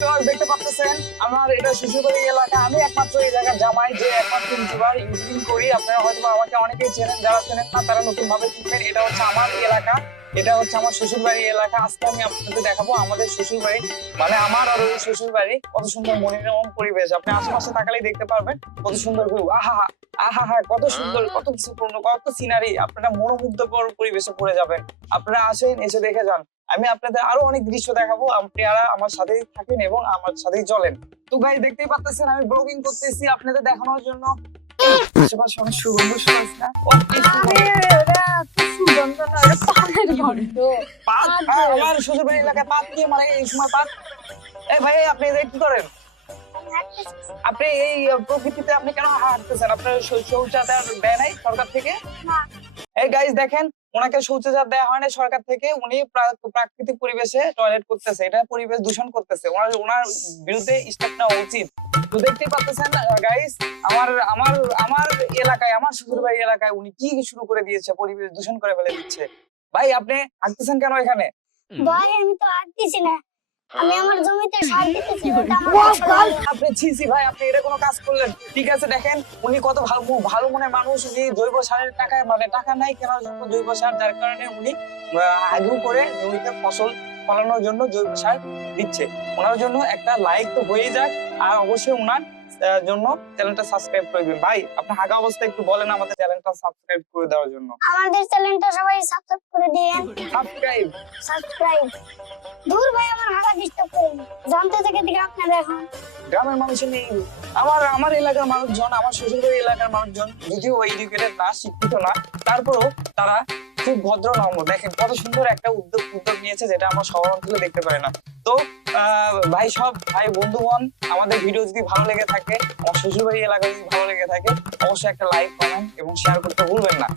দেখতে পাচ্ছেন আমার এটা শ্বশুরবাড়ি এলাকা। আমি একমাত্র এই জায়গার জামাই যে একমাত্র ইউটিউবার ইউটিউবিং করি। আপনারা হয়তো আমাকে অনেকেই চেনেন, যারা চেনেন না তারা নতুন ভাবে চিনবেন। এটা হচ্ছে আমার এলাকা, এটা হচ্ছে আমার শ্বশুরবাড়ি এলাকা। আজকে আমি আপনাদের দেখাবো আমাদের শ্বশুরবাড়ি, মানে আমার আর ওর শ্বশুরবাড়ি কত সুন্দর মনোরম পরিবেশ। আপনি আশেপাশে তাকালেই দেখতে পারবেন কত সুন্দর ভিউ। আহা আহা হা, কত সুন্দর, কত কিছুপূর্ণ, কত সিনারি। আপনারা মনোমুগ্ধকর পরিবেশে পড়ে যাবেন। আপনারা আসেন, এসে দেখে যান। আমি আপনাদের আরো অনেক দৃশ্য দেখাবো, আপনারা আমার সাথেই থাকেন এবং আমার সাথেই চলেন। তো গাই দেখতেই পাচ্ছেন আমি ব্লগিং করতেছি আপনাদের দেখানোর জন্য। আশেপাশে অনেক সুগন্ধ শোনাচ্ছে না? আমার শ্বশুরবাড়ির এলাকায় পাত দিয়ে মানে এই সময় পাত। এই ভাই, আপনি কি করেন? আপনি এই প্রকৃতিতে আপনি কেন হাঁটতেছেন? আপনার শৌচাগার দেয় নাই সরকার থেকে? এই গাইস দেখেন, ওনাকে শৌচাগার দেওয়া হয় না সরকার থেকে। উনি প্রাকৃতিক পরিবেশে টয়লেট করতেছে, এটা পরিবেশ দূষণ করতেছে। ওনার বিরুদ্ধে স্টেপ নেওয়া উচিত। তো দেখতেই পাচ্ছেন গাইস, আমার আমার আমার এলাকায়, আমার শ্বশুরবাড়ি এলাকায় উনি কি শুরু করে দিয়েছে, পরিবেশ দূষণ করে ফেলে দিচ্ছে। ভাই আপনি হাঁটতেছেন কেন এখানে? ভাই আমি তো হাঁটতেছি না, আমি আমার জমিতে সার দিতেছি। ওটা আমার ফসল। আপনি ছিছি ভাই, আপনি এটা কোনো কাজ করলেন? ঠিক আছে, দেখেন উনি কত ভালো ভালো মনের মানুষ। উনি জৈব সারের টাকায়, মানে টাকা নাই কেনার জন্য জৈব সার, যার কারণে উনি আগ্রহ করে জমিতে ফসল ফলানোর জন্য জৈব সার দিচ্ছে। ওনার জন্য একটা লাইক তো হয়ে যাক, আর অবশ্যই ওনার জন্য চ্যানেলটা সাবস্ক্রাইব করে দিন। ভাই আপনি হাগা অবস্থায় একটু বলেন আমাদের চ্যানেলটা সাবস্ক্রাইব করে দেওয়ার জন্য। আমাদের চ্যানেলটা সবাই সাবস্ক্রাইব করে দিন। সাবস্ক্রাইব। দূর ভাই, আমার হাগা ডিস্টার্ব করেন। জানতে থেকে দিকে আপনারা এখন গ্রামের মানুষের নেই। আমার এলাকার মানুষজন, আমার শ্বশুরবাড়ি এলাকার মানুষজন যদিও এডুকেটেড না, শিক্ষিত না, তারপরেও তারা খুব ভদ্র নম্র। দেখেন কত সুন্দর একটা উদ্যোগ নিয়েছে, যেটা আমরা শহর অঞ্চলে দেখতে পাই না। তো ভাই বন্ধুগণ, আমাদের ভিডিও যদি ভালো লেগে থাকে, আমার শ্বশুরবাড়ি এলাকা যদি ভালো লেগে থাকে, অবশ্যই একটা লাইক, কমেন্ট এবং শেয়ার করতে ভুলবেন না।